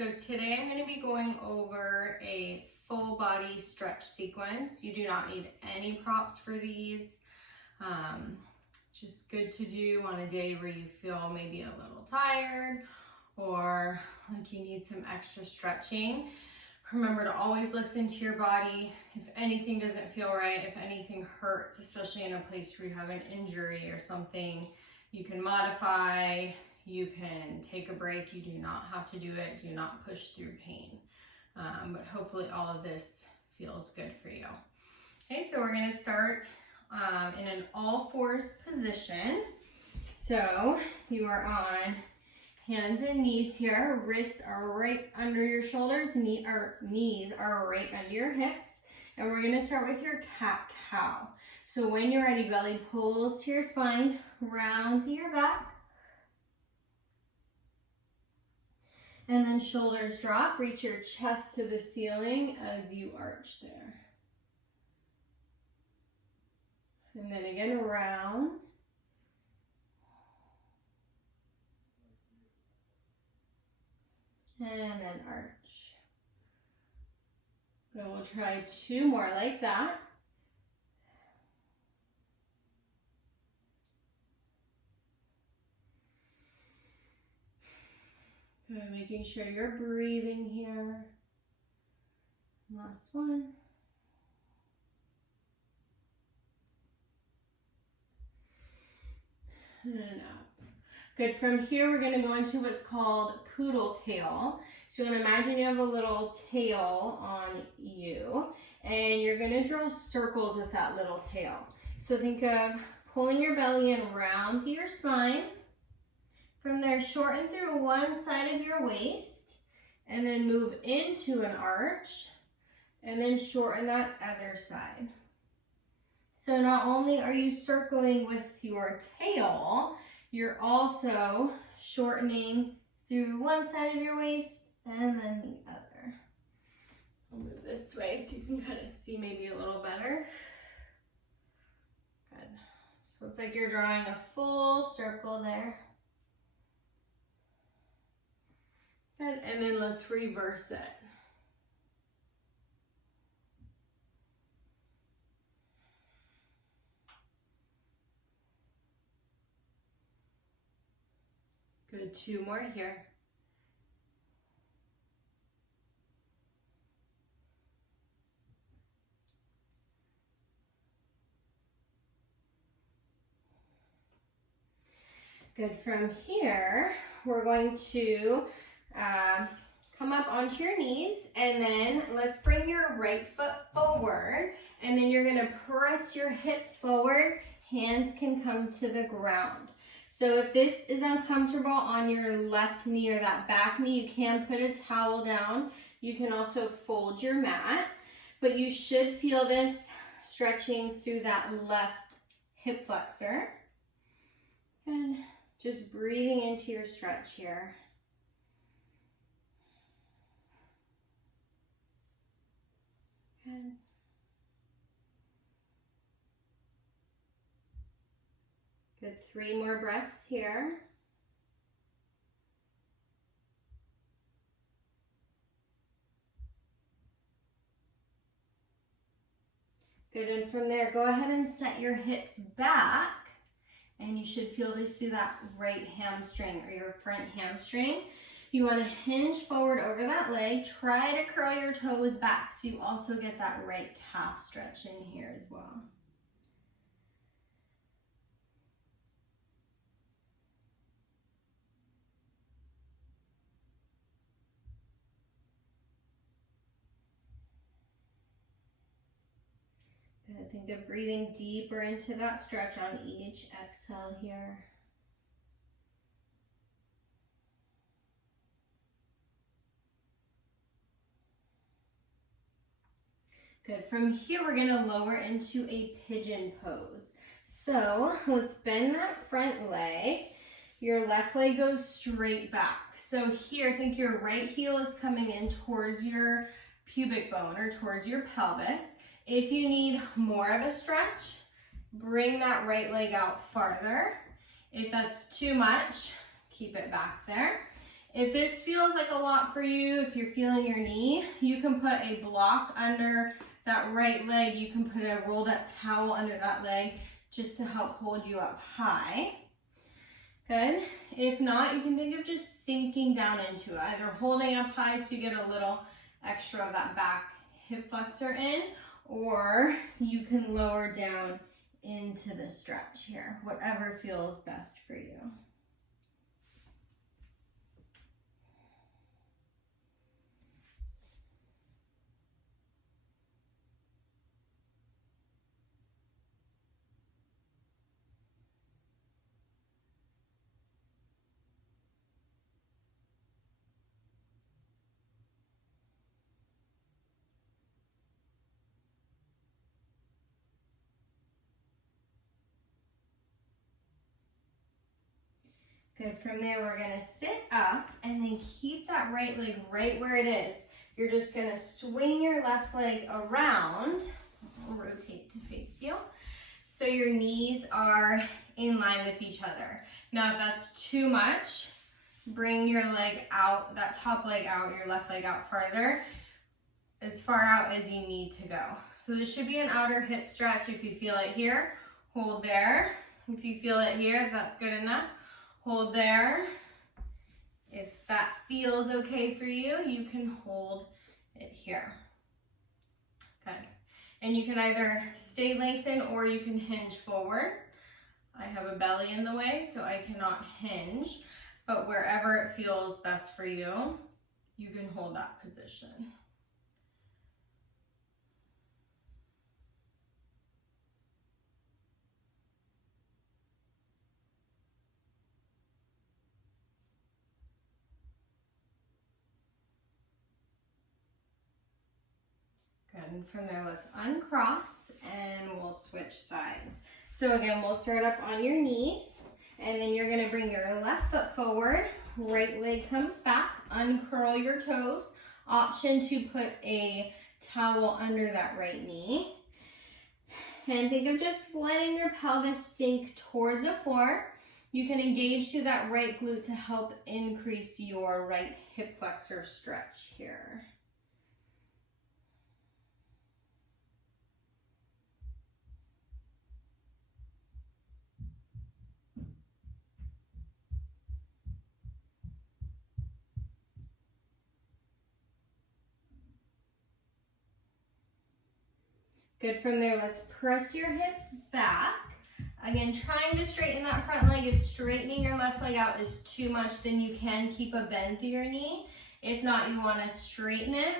So today I'm going to be going over a full body stretch sequence. You do not need any props for these. Just good to do on a day where you feel maybe a little tired or like you need some extra stretching. Remember to always listen to your body. If anything doesn't feel right, if anything hurts, especially in a place where you have an injury or something, you can modify, you can take a break. You do not have to do it. Do not push through pain. But hopefully all of this feels good for you. Okay, so we're gonna start in an all fours position. So you are on hands and knees here. Wrists are right under your shoulders. Knees are right under your hips. And we're gonna start with your cat-cow. So when you're ready, belly pulls to your spine, round to your back. And then shoulders drop, reach your chest to the ceiling as you arch there. And then again, around. And then arch. And we'll try two more like that. Good, making sure you're breathing here. Last one. And up. Good, from here we're going to go into what's called poodle tail. So you want to imagine you have a little tail on you and you're going to draw circles with that little tail. So think of pulling your belly in round to your spine. From there, shorten through one side of your waist and then move into an arch and then shorten that other side. So not only are you circling with your tail, you're also shortening through one side of your waist and then the other. I'll move this way so you can kind of see maybe a little better. Good. So it's like you're drawing a full circle there. Good. And then let's reverse it. Good, two more here. Good, from here, we're going to come up onto your knees and then let's bring your right foot forward and then you're gonna press your hips forward, hands can come to the ground. So if this is uncomfortable on your left knee or that back knee, you can put a towel down. You can also fold your mat, but you should feel this stretching through that left hip flexor. Good. Just breathing into your stretch here. Good. Good, three more breaths here. Good, and from there, go ahead and set your hips back, and you should feel this through that right hamstring or your front hamstring. You want to hinge forward over that leg. Try to curl your toes back so you also get that right calf stretch in here as well. Good. Think of breathing deeper into that stretch on each exhale here. Good, from here we're gonna lower into a pigeon pose. So let's bend that front leg. Your left leg goes straight back. So here, think your right heel is coming in towards your pubic bone or towards your pelvis. If you need more of a stretch, bring that right leg out farther. If that's too much, keep it back there. If this feels like a lot for you, if you're feeling your knee, you can put a block under that right leg. You can put a rolled up towel under that leg just to help hold you up high. Good. If not, you can think of just sinking down into it, either holding up high so you get a little extra of that back hip flexor in, or you can lower down into the stretch here, whatever feels best for you. Good. From there, we're gonna sit up and then keep that right leg right where it is. You're just gonna swing your left leg around. I'll rotate to face you. So your knees are in line with each other. Now, if that's too much, bring your leg out, that top leg out, your left leg out farther, as far out as you need to go. So this should be an outer hip stretch. If you feel it here, hold there. If you feel it here, that's good enough. Hold there. If that feels okay for you, you can hold it here. Good. And you can either stay lengthened or you can hinge forward. I have a belly in the way, so I cannot hinge, but wherever it feels best for you, you can hold that position. And from there, let's uncross and we'll switch sides. So again, we'll start up on your knees and then you're gonna bring your left foot forward, right leg comes back, uncurl your toes. Option to put a towel under that right knee. And think of just letting your pelvis sink towards the floor. You can engage through that right glute to help increase your right hip flexor stretch here. Good. From there, let's press your hips back. Again, trying to straighten that front leg. If straightening your left leg out is too much, then you can keep a bend through your knee. If not, you want to straighten it.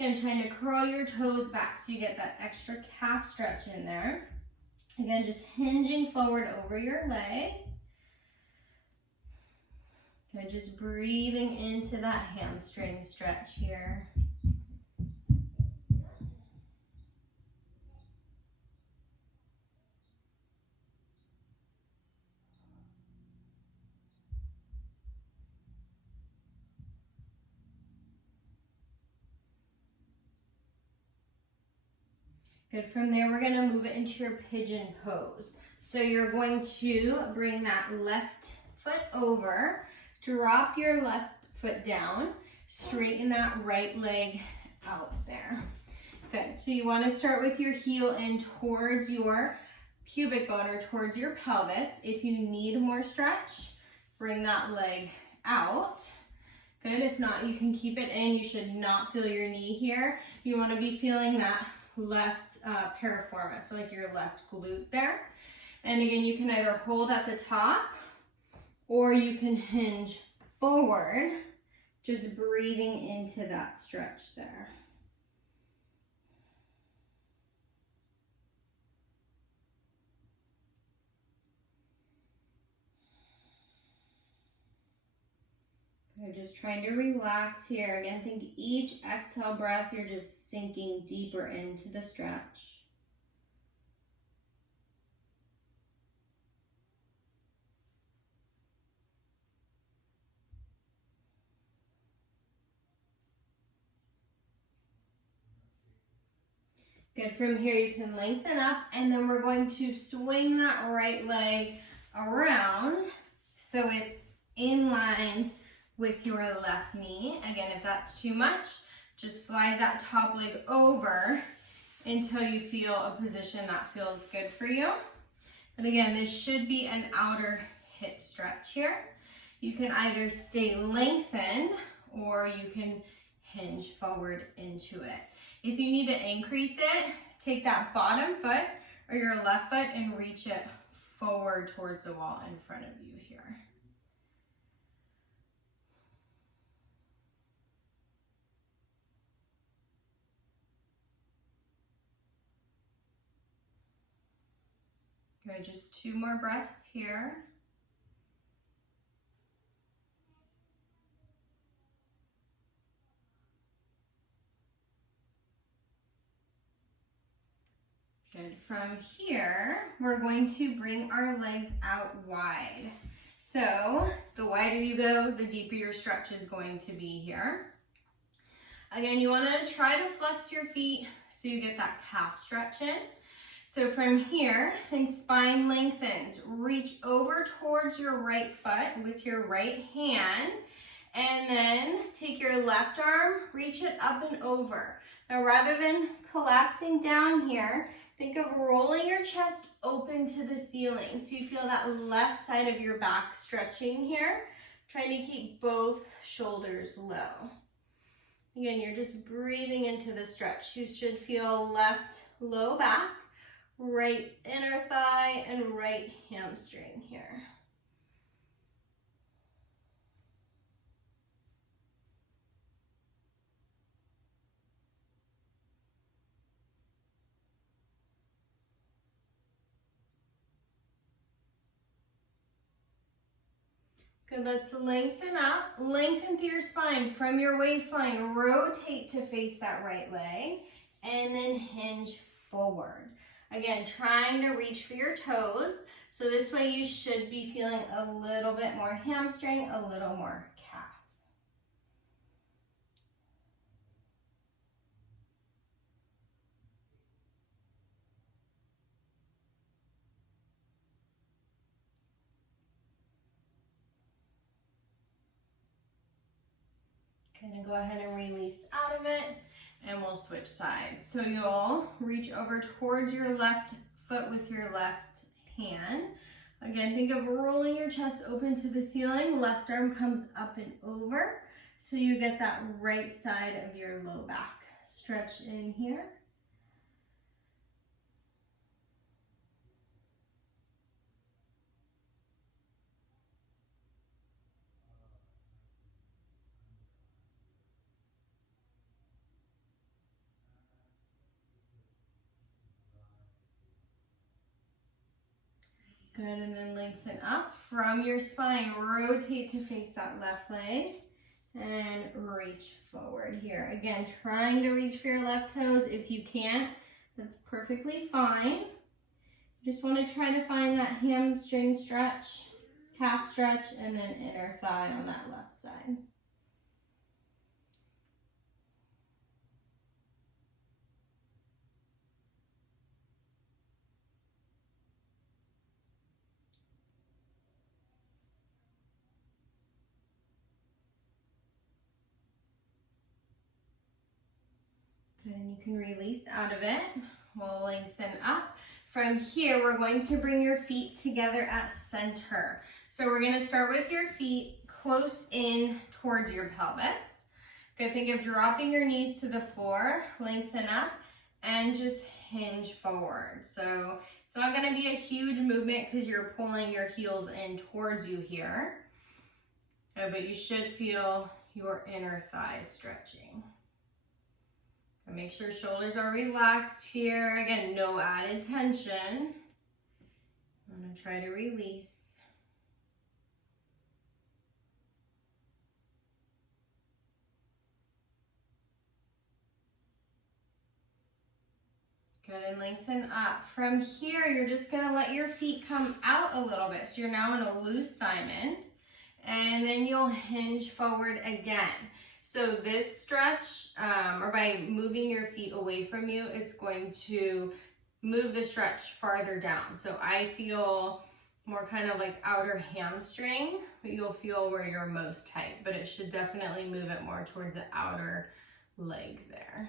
Again, trying to curl your toes back so you get that extra calf stretch in there. Again, just hinging forward over your leg. Okay, just breathing into that hamstring stretch here. Good. From there, we're going to move it into your pigeon pose. So you're going to bring that left foot over, drop your left foot down, straighten that right leg out there. Good. So you want to start with your heel in towards your pubic bone or towards your pelvis. If you need more stretch, bring that leg out. Good. If not, you can keep it in. You should not feel your knee here. You want to be feeling that left piriformis, so like your left glute there. And again, you can either hold at the top or you can hinge forward, just breathing into that stretch there. You're just trying to relax here. Again, think each exhale breath, you're just sinking deeper into the stretch. Good. From here, you can lengthen up, and then we're going to swing that right leg around so it's in line with your left knee. Again, if that's too much, just slide that top leg over until you feel a position that feels good for you. But again, this should be an outer hip stretch here. You can either stay lengthened or you can hinge forward into it. If you need to increase it, take that bottom foot or your left foot and reach it forward towards the wall in front of you here. Good, just 2 more breaths here. Good. From here, we're going to bring our legs out wide. So the wider you go, the deeper your stretch is going to be here. Again, you want to try to flex your feet so you get that calf stretch in. So from here, think spine lengthens. Reach over towards your right foot with your right hand, and then take your left arm, reach it up and over. Now rather than collapsing down here, think of rolling your chest open to the ceiling so you feel that left side of your back stretching here, trying to keep both shoulders low. Again, you're just breathing into the stretch. You should feel left low back, right inner thigh, and right hamstring here. Good, let's lengthen up. Lengthen through your spine from your waistline. Rotate to face that right leg and then hinge forward. Again, trying to reach for your toes. So this way you should be feeling a little bit more hamstring, a little more calf. Gonna go ahead and release out of it, and we'll switch sides. So you'll reach over towards your left foot with your left hand. Again, think of rolling your chest open to the ceiling. Left arm comes up and over, so you get that right side of your low back stretch in here. Good, and then lengthen up from your spine. Rotate to face that left leg and reach forward here. Again, trying to reach for your left toes. If you can't, that's perfectly fine. You just want to try to find that hamstring stretch, calf stretch, and then inner thigh on that left side. And you can release out of it. We'll lengthen up. From here, we're going to bring your feet together at center. So we're going to start with your feet close in towards your pelvis. Good, think of dropping your knees to the floor, lengthen up, and just hinge forward. So it's not going to be a huge movement because you're pulling your heels in towards you here. But you should feel your inner thigh stretching. And make sure shoulders are relaxed here. Again, no added tension. I'm going to try to release. Good, and lengthen up. From here, you're just going to let your feet come out a little bit. So you're now in a loose diamond. And then you'll hinge forward again. So this stretch, or by moving your feet away from you, it's going to move the stretch farther down. So I feel more kind of like outer hamstring you'll feel where you're most tight, but it should definitely move it more towards the outer leg there.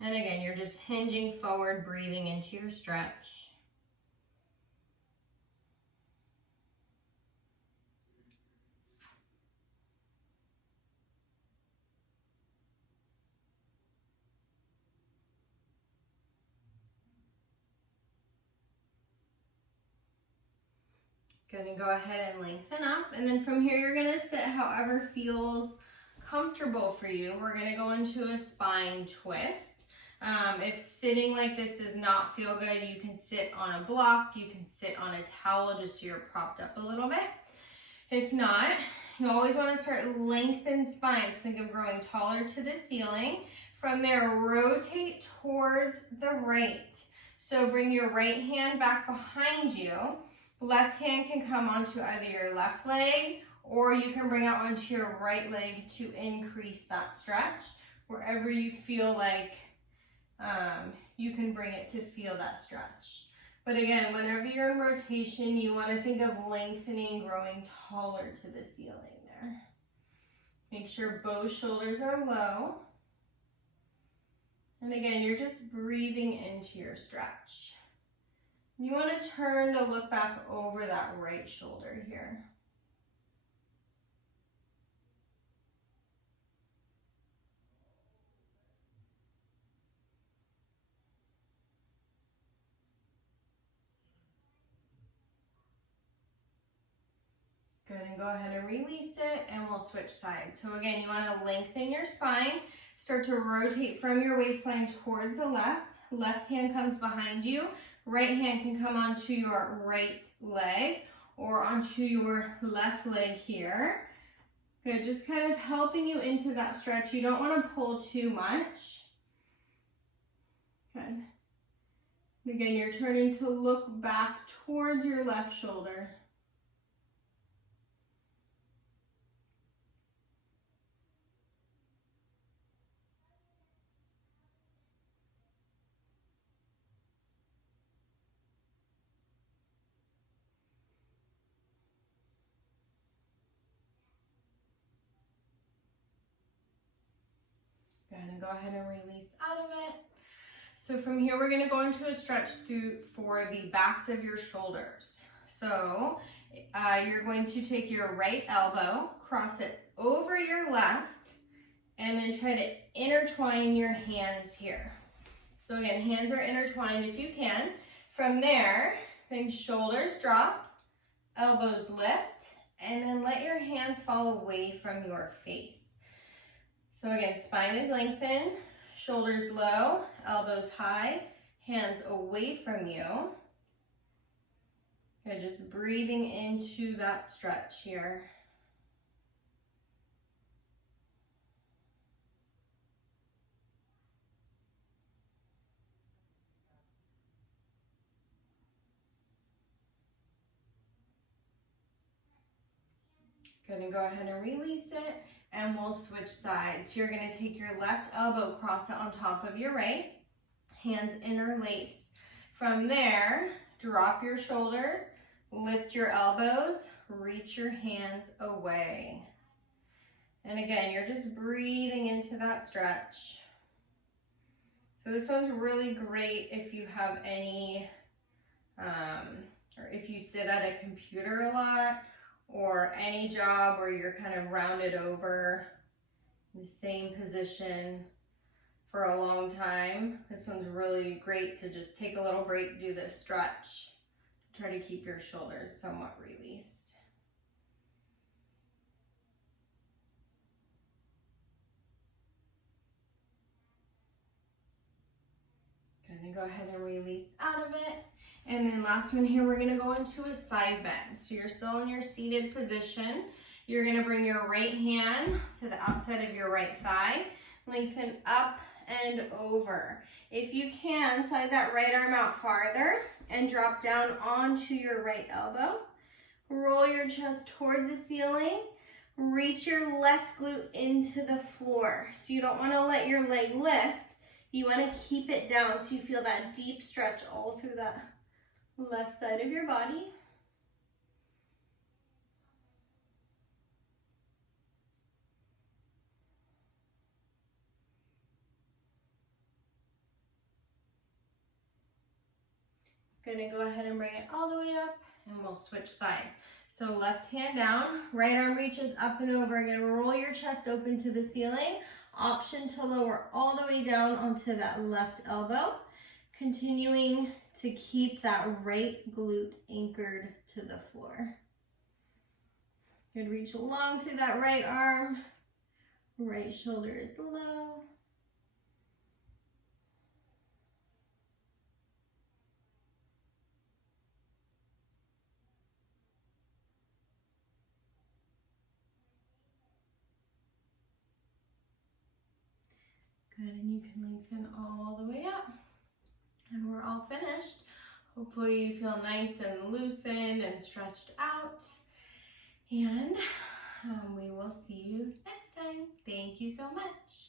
And again, you're just hinging forward, breathing into your stretch. Gonna go ahead and lengthen up, and then from here you're gonna sit however feels comfortable for you. We're gonna go into a spine twist. If sitting like this does not feel good, you can sit on a block, you can sit on a towel just so you're propped up a little bit. If not, you always want to start lengthen spine. So think of growing taller to the ceiling. From there, rotate towards the right. So bring your right hand back behind you. Left hand can come onto either your left leg, or you can bring it onto your right leg to increase that stretch. Wherever you feel like you can bring it to feel that stretch. But again, whenever you're in rotation, you want to think of lengthening, growing taller to the ceiling there. Make sure both shoulders are low. And again, you're just breathing into your stretch. You want to turn to look back over that right shoulder here. Good, and go ahead and release it, and we'll switch sides. So again, you want to lengthen your spine, start to rotate from your waistline towards the left. Left hand comes behind you. Right hand can come onto your right leg or onto your left leg here. Good, just kind of helping you into that stretch. You don't want to pull too much. Good. And again, you're turning to look back towards your left shoulder. And go ahead and release out of it. So from here, we're going to go into a stretch for the backs of your shoulders. So you're going to take your right elbow, cross it over your left, and then try to intertwine your hands here. So again, hands are intertwined if you can. From there, then shoulders drop, elbows lift, and then let your hands fall away from your face. So again, spine is lengthened, shoulders low, elbows high, hands away from you. Good, just breathing into that stretch here. Good, and go ahead and release it. And we'll switch sides. You're going to take your left elbow, cross it on top of your right, hands interlace. From there, drop your shoulders, lift your elbows, reach your hands away. And again, you're just breathing into that stretch. So this one's really great if you have any, or if you sit at a computer a lot, or any job where you're kind of rounded over in the same position for a long time. This one's really great to just take a little break, do this stretch. Try to keep your shoulders somewhat released. Gonna go ahead and release out of it. And then last one here, we're gonna go into a side bend. So you're still in your seated position. You're gonna bring your right hand to the outside of your right thigh, lengthen up and over. If you can, slide that right arm out farther and drop down onto your right elbow. Roll your chest towards the ceiling. Reach your left glute into the floor. So you don't wanna let your leg lift. You wanna keep it down so you feel that deep stretch all through that left side of your body. Gonna go ahead and bring it all the way up and we'll switch sides. So left hand down, right arm reaches up and over. Again, roll your chest open to the ceiling. Option to lower all the way down onto that left elbow. Continuing to keep that right glute anchored to the floor. Good, reach long through that right arm. Right shoulder is low. Good, and you can lengthen all the way up. And we're all finished. Hopefully you feel nice and loosened and stretched out. And we will see you next time. Thank you so much.